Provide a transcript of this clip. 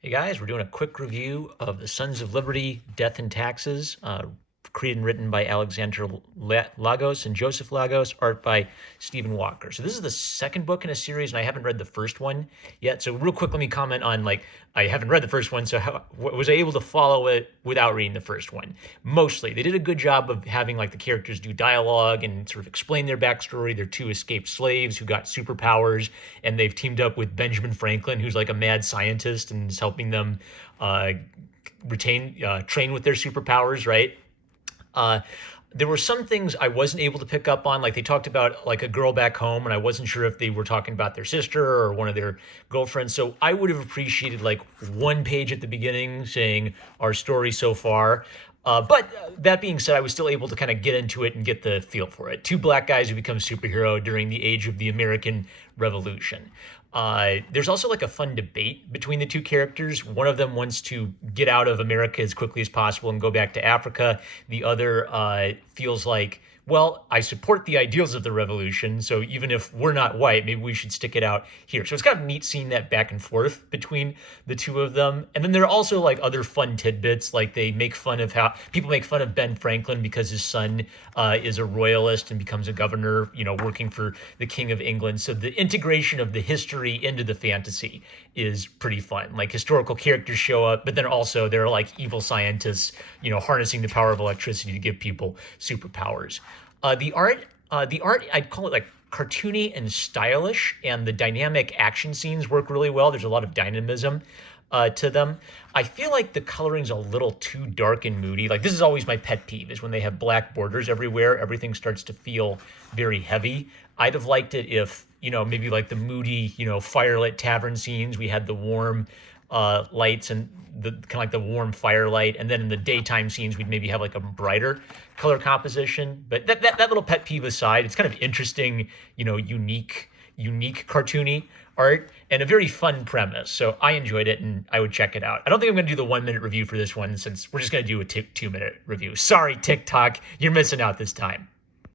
Hey guys, we're doing a quick review of The Sons of Liberty, Death and Taxes, created and written by Alexander Lagos and Joseph Lagos, art by Stephen Walker. So this is the second book in a series, and I haven't read the first one yet. So real quick, let me comment on, I haven't read the first one, so was I able to follow it without reading the first one? Mostly. They did a good job of having the characters do dialogue and sort of explain their backstory. They're two escaped slaves who got superpowers, and they've teamed up with Benjamin Franklin, who's like a mad scientist and is helping them uh, train with their superpowers, right? Uh, there were some things I wasn't able to pick up on. Like they talked about a girl back home, and I wasn't sure if they were talking about their sister or one of their girlfriends. So I would have appreciated one page at the beginning saying our story so far. But that being said, I was still able to kind of get into it and get the feel for it. Two black guys who become superhero during the age of the American Revolution. There's also a fun debate between the two characters. One of them wants to get out of America as quickly as possible and go back to Africa. The other feels like, well, I support the ideals of the revolution, so even if we're not white, maybe we should stick it out here. So it's kind of neat seeing that back and forth between the two of them. And then there are also other fun tidbits, like they make fun of how people make fun of Ben Franklin because his son is a royalist and becomes a governor, working for the King of England. So the integration of the history into the fantasy is pretty fun. Historical characters show up, but then also there are evil scientists, harnessing the power of electricity to give people superpowers. The art, I'd call it cartoony and stylish, and the dynamic action scenes work really well. There's a lot of dynamism to them. I feel like the coloring's a little too dark and moody. This is always my pet peeve, is when they have black borders everywhere. Everything starts to feel very heavy. I'd have liked it if, maybe the moody, firelit tavern scenes, we had the warm lights and the kind of the warm firelight, and then in the daytime scenes we'd maybe have a brighter color composition. But that little pet peeve aside, it's kind of interesting, unique cartoony art and a very fun premise. So I enjoyed it and I would check it out. I don't think I'm going to do the 1 minute review for this one, since we're just going to do a 2 minute review. Sorry, TikTok, you're missing out this time.